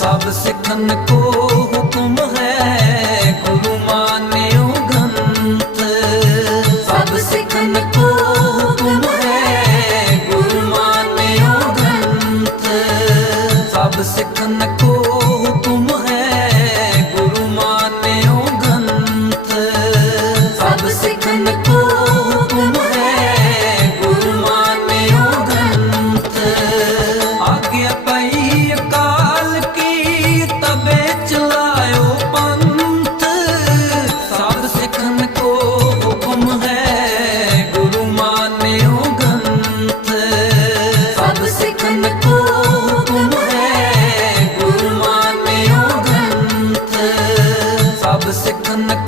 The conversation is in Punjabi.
ਸਭ ਸਿੱਖਨ ਕੋ ਹੁਕਮ ਹੈ, ਗੁਰੂ ਮਾਨਿਓ ਗ੍ਰੰਥ। ਸਭ ਸਿੱਖਨ ਕੋ ਹੁਕਮ ਹੈ, ਗੁਰੂ ਮਾਨਿਓ ਗ੍ਰੰਥ। ਸਭ ਸਿੱਖਨ I was sick and the